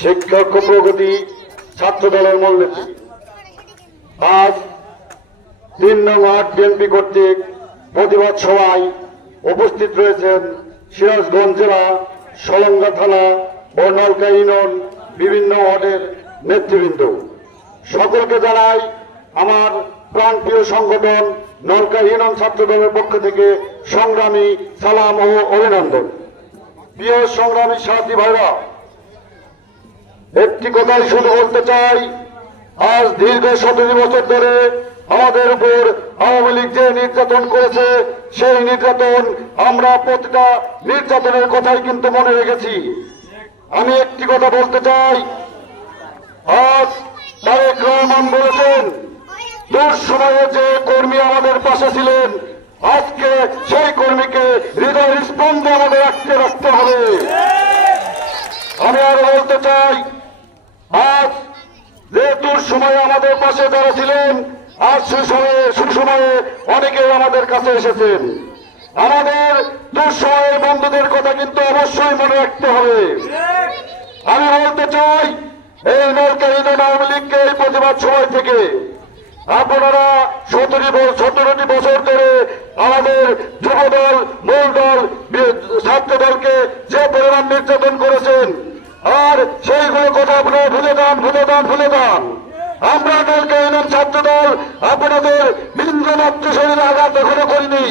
শিক্ষক প্রগতি ছাত্র দলের মূলনীতি। আজ ৩ নং ওয়ার্ড বিএনপি কর্তৃক প্রতিবাদ সভায় উপস্থিত রয়েছেন সিরাজগঞ্জ জেলা, সলঙ্গা থানা ও নলকা ইউনিয়ন বিভিন্ন ওয়ার্ডের নেতৃবৃন্দ। সকলকে জানাই আমার প্রাণপ্রিয় সংগঠন নলকা ইউনিয়ন ছাত্র দলের পক্ষ থেকে সংগ্রামী সালাম ও অভিনন্দন। প্রিয় সংগ্রামী সাথী ভাইরা, একটি কথাই শুধু বলতে চাই, আজ দীর্ঘ 17 বছর ধরে আমাদের উপর আওয়ামী লীগ যে নির্যাতন করেছে, সেই নির্যাতন আমরা প্রতিটা নির্যাতনের কথাই কিন্তু মনে রেখেছি। আমি একটি কথা বলতে চাই, আজ তারেক রহমান বলেছেন দুঃসময়ে যে কর্মী আমাদের পাশে ছিলেন, আজকে সেই কর্মীকে হৃদয়ের স্পন্দে আমাদের রাখতে হবে। আমি আরো বলতে চাই, আজ যে দুঃসময়ে আমাদের পাশে যারা ছিলেন, আজ সুসময়ে অনেকে আমাদের কাছে এসেছেন। আমাদের দুঃসময়ের বন্ধুদের কথা কিন্তু অবশ্যই মনে রাখতে হবে। আমি বলতে চাই, এই নলকা ইউনিয়ন আওয়ামী লীগকে এই প্রতিবাদ সভায় থেকে আপনারা 17টি বছর ধরে আমাদের যুবদল, মূল দল, ছাত্র দলকে যে পরিমাণ নির্যাতন করেছেন, আর সেইগুলো কথা আপনারা ভুলে যান। আমরা নলকা ইউনিয়ন ছাত্র দল আপনাদের বিন্দুমাত্র শরীরে আঘাত এখনো করিনি।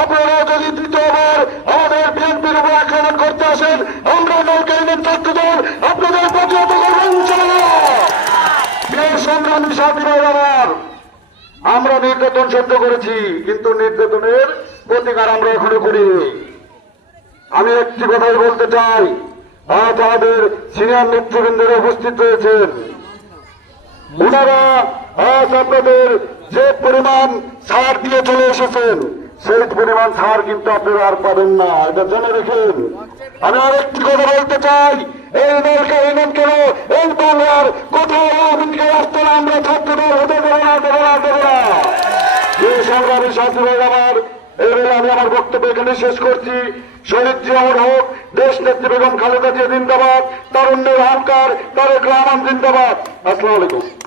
আপনারা যদি দ্বিতীয়বার আমাদের বিএনপির উপর আক্রমণ করতে আসেন, আমরা নলকা ইউনিয়ন ছাত্র দল আপনাদের প্রতিহত করবেন ইনশাআল্লাহ। প্রিয় সংগ্রামী সাথী ভাইরা, আমরা নির্যাতন সহ্য করেছি, কিন্তু নির্যাতনের প্রতিকার আমরা এখনো করিনি। আমি একটি কথাই বলতে চাই, আজ আমাদের সিনিয়র নেতৃবৃন্দরা উপস্থিত রয়েছেন। ওনারা আজ আপনাদের যে পরিমাণ ছাড় দিয়ে চলে এসেছেন, সেই পরিমাণ ছাড় কিন্তু আপনারা আর পাবেন না, এটা জেনে রেখেন। আমি আরেকটি কথা বলতে চাই, এই নলকা ইউনিয়ন কেন এই বাংলার কোথাও আওয়ামী আসতে না, আমরা ছাত্রদল হতে দেবো না। এই সংগ্রামী সাথী ভাই আমার, এবারে আমি আমার বক্তব্য এখানে শেষ করছি। শহীদ জিয়াউর হক, দেশ নেত্রী বেগম খালেদা জিয়া জিন্দাবাদ, তারুণ্যের অহংকার তারেক রহমান জিন্দাবাদ। আসসালামু আলাইকুম।